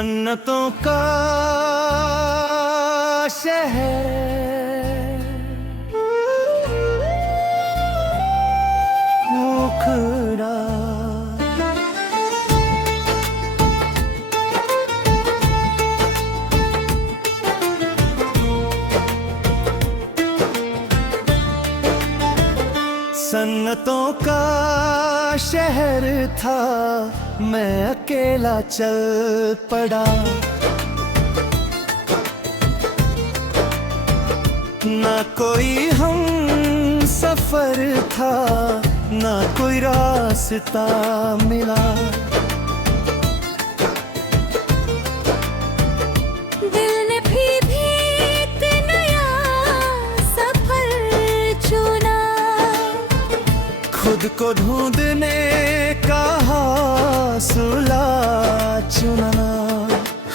सन्नतों का शहर मुखड़ा, सन्नतों का शहर था, मैं अकेला चल पड़ा। ना कोई हम सफर था, ना कोई रास्ता मिला। दिल ने भी एक नया सफर चुना, खुद को ढूंढने का हौसला चुनना।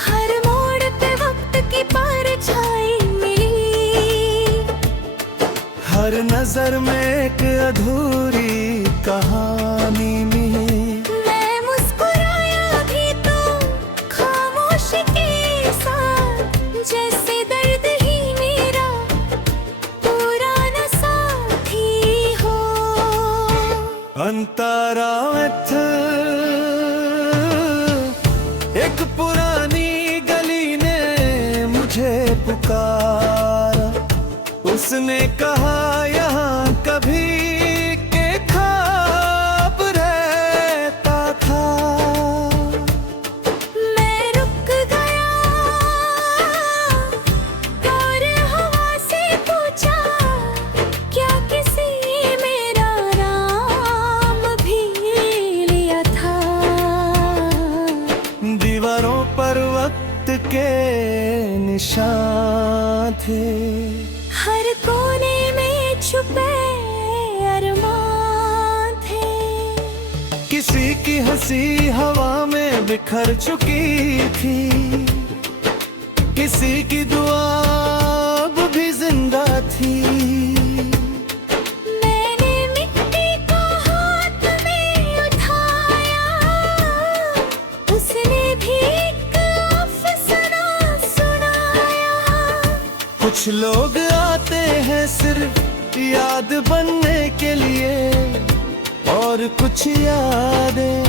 हर मोड़ पे वक्त की परछाई मिली, हर नजर में एक अधूरी कहानी मिली। मैं मुस्कुराया भी तो खामोशी के साथ, जैसे दर्द ही मेरा पुराना साथी हो। अंतरा में एक पुरानी गली ने मुझे पुकारा। उसने कहा यहाँ कभी के ख्वाब रहता था। मैं रुक गया और हवा से पूछा, क्या किसी मेरा नाम भी लिया था? दीवारों पर वक्त के निशान थे, हर कोने में छुपे अरमान थे। किसी की हंसी हवा में बिखर चुकी थी, किसी की दुआ अब भी जिंदा थी। मैंने मिट्टी को हाथ में उठाया, उसने भी एक अफसाना सुनाया। कुछ लोग आते हैं सिर्फ याद बनने के लिए, और कुछ यादें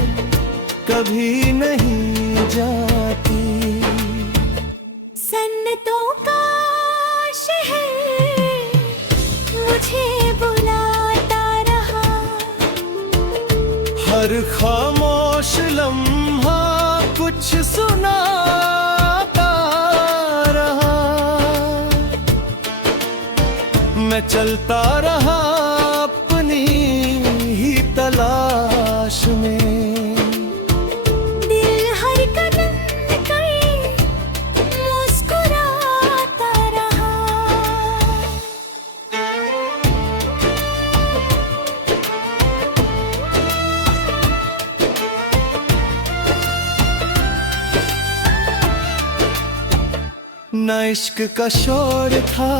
कभी नहीं जाती। सन्नतों का शहर मुझे बुलाता रहा, हर खामोश लम्हा कुछ सुनाता रहा। मैं चलता रहा अपनी ही तलाश में। दिल हर कदम कर मुस्कुराता रहा। ना इश्क का शोर था,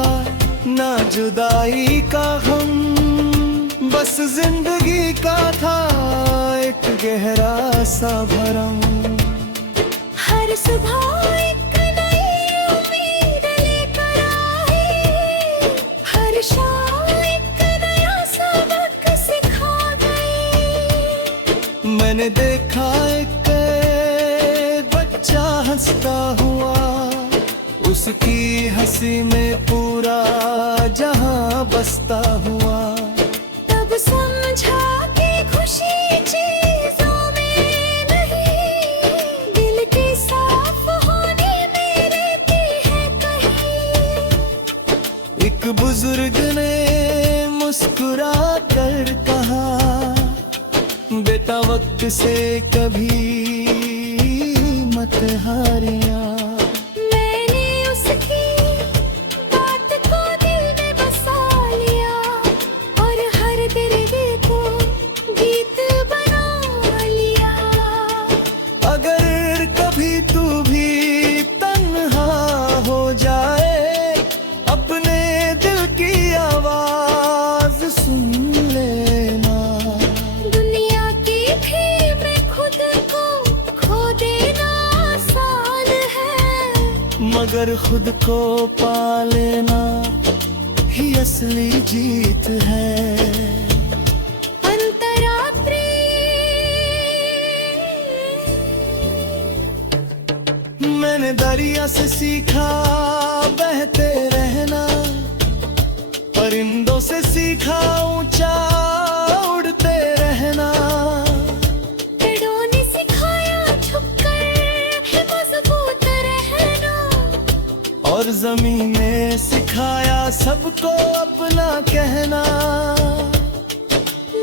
ना जुदाई का गम, बस जिंदगी का था एक गहरा सा भरम। हर सुबह एक नई उम्मीद लेकर आई, हर शाम एक नया सबक सिखा गई। मैंने देखा एक बच्चा हंसता हुआ, उसकी हंसी में पूरा जहां बसता हुआ। तब समझा कि खुशी चीजों में नहीं, दिल के साफ होने में रहती है कहीं। एक बुजुर्ग ने मुस्कुरा कर कहा, बेटा वक्त से कभी मत हारिया। मैंने उसकी बात को दिल में बसा लिया, और हर दर्द को गीत बना लिया। अगर कभी तू भी तन्हा हो जाए, अपने दिल की आवाज सुन लेना। दुनिया की भी मैं खुद को खो देना आसान कर खुद को पा लेना ही असली जीत है। मैंने दरिया से सीखा बहते रहना, परिंदों से सीखा ऊंचा उड़ते रहना, पेड़ों ने सिखाया झुककर मजबूत रहना, और जमीन ने सिखाया सबको अपना कहना।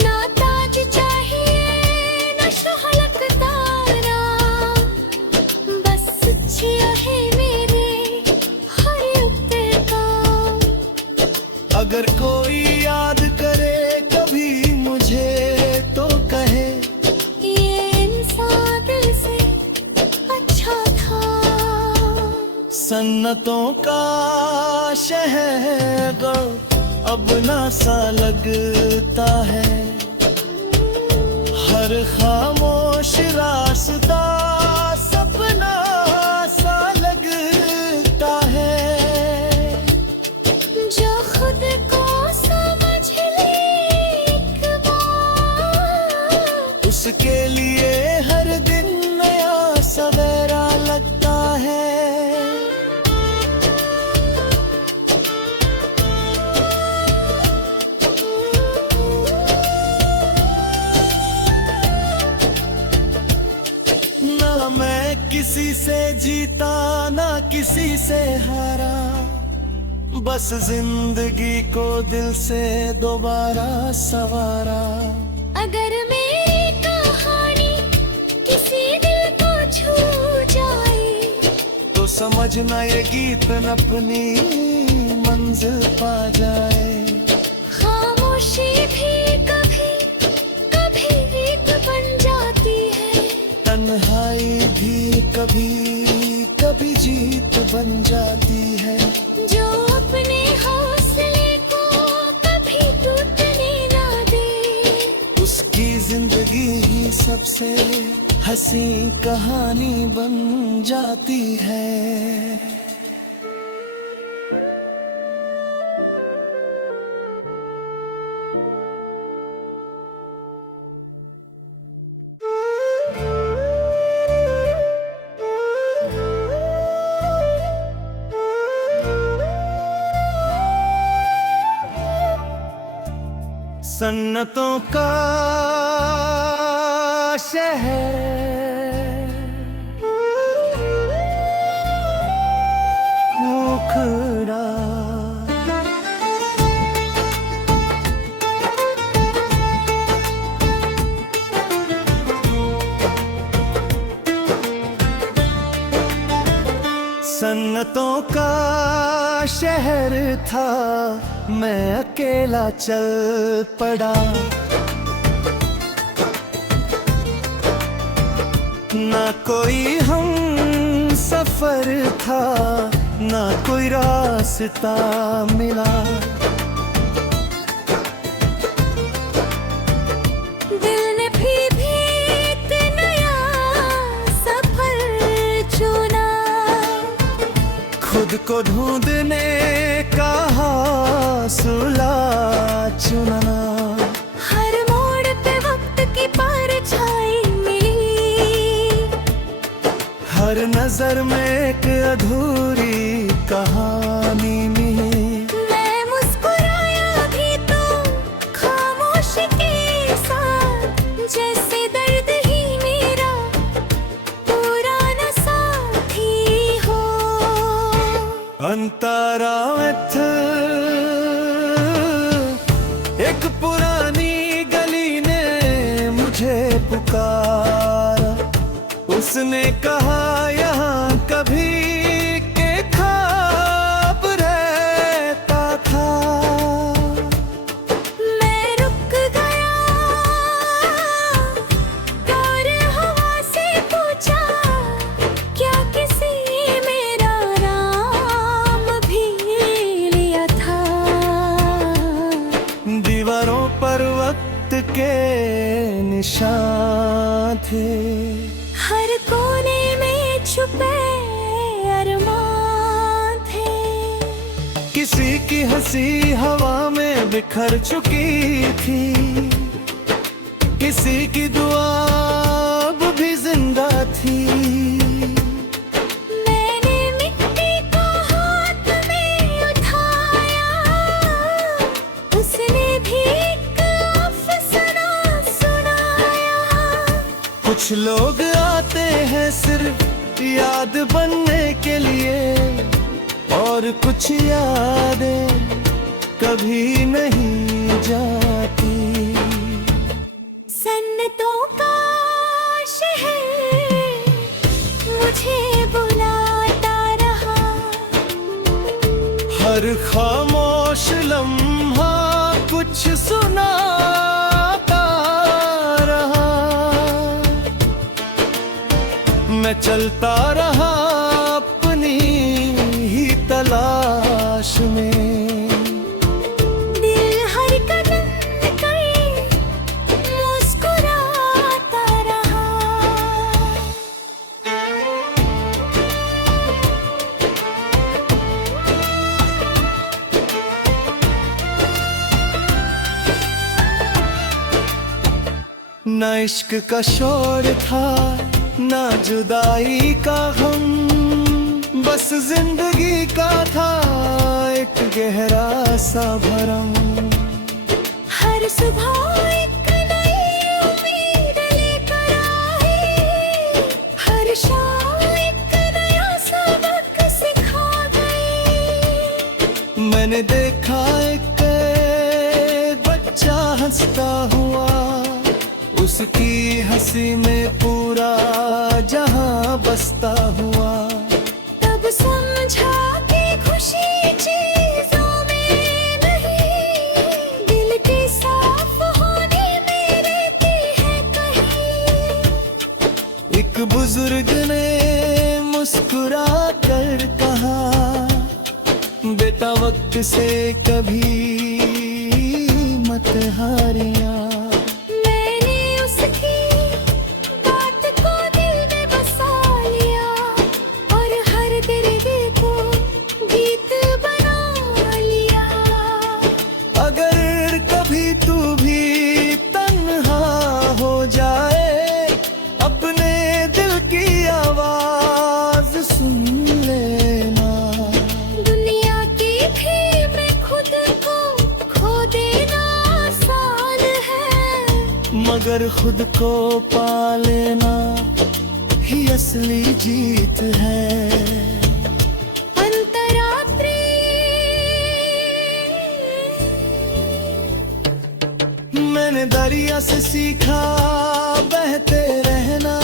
ना ताज चाहिए ना शोहरत तारा, बस सच्चिया है मेरे हर उक्ते का। अगर कोई याद करे कभी मुझे तो कहे ये इंसान दिल से अच्छा था। सन्नतों का शहर अब ना सा लगता है, हर खामोश रास्ता सपना सा लगता है। जो खुद को समझ ले एक बार, उसके लिए हर दिन नया सवेरा लगता है। ना मैं किसी से जीता ना किसी से हारा, बस जिंदगी को दिल से दोबारा सवारा। अगर मेरी कहानी किसी दिल को छू जाए, तो समझना ये गीत अपनी मंजिल पा जाए। खामोशी भी कभी कभी गीत बन जाती है, तन्हाई भी कभी कभी जीत बन जाती है। जो अपने हौसले को कभी टूटने ना दे, उसकी जिंदगी ही सबसे हंसी कहानी बन जाती है। सन्नतों का शहर मुखड़ा, सन्नतों का शहर था, मैं अकेला चल पड़ा। ना कोई हम सफर था, ना कोई रास्ता मिला। दिल ने भी एक नया सफर चुना, खुद को ढूंढने का हौसला चुनना। हर मोड़ पे वक्त की परछाई मिली, हर नजर में एक अधूरी कहानी मिली। मैं मुस्कुराया भी तो खामोशी के साथ, जैसे दर्द ही मेरा पुराना साथी हो। अंतरा एक पुरानी गली ने मुझे पुकारा, उसने कहा यहाँ कभी के ख्वाब रहता था। मैं रुक गया और हवा से पूछा, क्या किसी मेरा नाम भी लिया था। दीवारों पर वक्त के निशान थे, हर कोने में छुपे अरमान। किसी की हंसी हवा में बिखर चुकी थी, किसी की दुआ अब भी जिंदा थी। मैंने मिट्टी को हाथ में उठाया, उसने भी एक अफसाना सुनाया। कुछ लोग आते हैं सिर्फ याद बनने के लिए, और कुछ यादें कभी नहीं जाती। सन्नतों का शहर मुझे बुलाता रहा, हर खामोश लम्हा कुछ सुनाता रहा। मैं चलता रहा अपनी ही तलाश में, दिल हर कदम पर मुस्कुराता रहा। ना इश्क का शोर था, ना जुदाई का गम, बस जिंदगी का था एक गहरा सा भरम। हर सुबह एक नई उम्मीद लेकर आई, हर शाम एक नया सबक सिखा गई। मैंने देखा एक बच्चा हंसता हुआ, उसकी हंसी में पूरा जहां बसता हुआ। तब समझा कि खुशी चीजों में नहीं, दिल के साफ होने में रहती है कहीं। एक बुजुर्ग ने मुस्कुरा कर कहा, बेटा वक्त से कभी मत हारिया। मैंने उसकी बात को दिल में बसा लिया, और हर दर्द को गीत बना लिया। अगर कभी तू भी तन्हा हो जाए, अपने दिल की आवाज सुन लेना। दुनिया की भीड़ में खुद को खो देना आसान है, मगर खुद को पा लेना ही असली जीत है। अंतरात्रि मैंने दरिया से सीखा बहते रहना,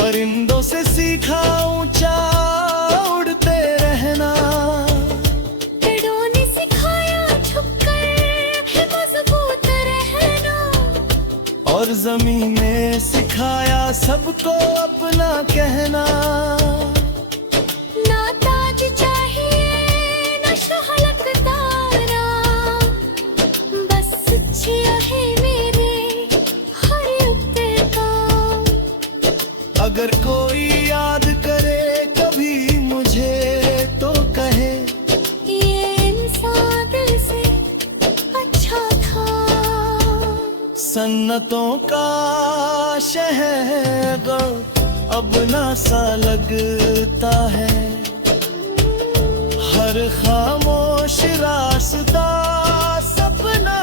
परिंदों से सीखा ऊंचा उड़ते रहना। पेड़ों ने सिखाया झुककर भी मजबूत रहना, और जमीन ने सिखाया सबको अपना कहना। ना ताज चाहिए ना शोहरत तारा, बस सच्चिया है मेरे हर युक्ति का। अगर कोई याद करे कभी मुझे तो कहे, ये इंसान दिल से अच्छा था। सन्नतों का शहर अब ना सा लगता है, हर खामोश रास्ता सपना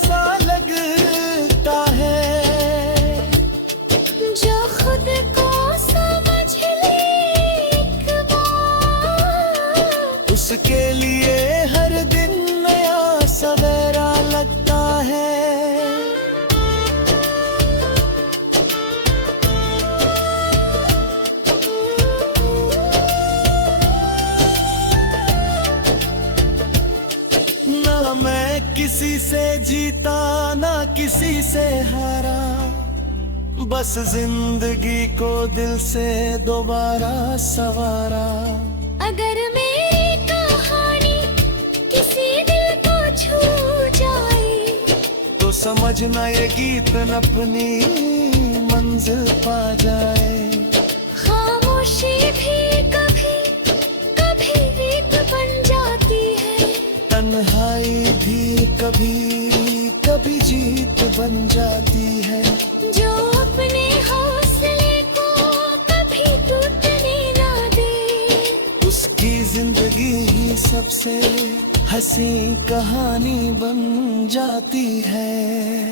सा लगता है। जो खुद को समझ ले एक बार, उसके लिए हर दिन नया सवेरा लगता है। ना मैं किसी से जीता ना किसी से हारा, बस जिंदगी को दिल से दोबारा सवारा। अगर मेरी कहानी किसी दिल को छू जाए, तो समझना ये गीत न अपनी मंजिल पा जाए। खामोशी भी कभी कभी गीत बन जाए। से हंसी कहानी बन जाती है।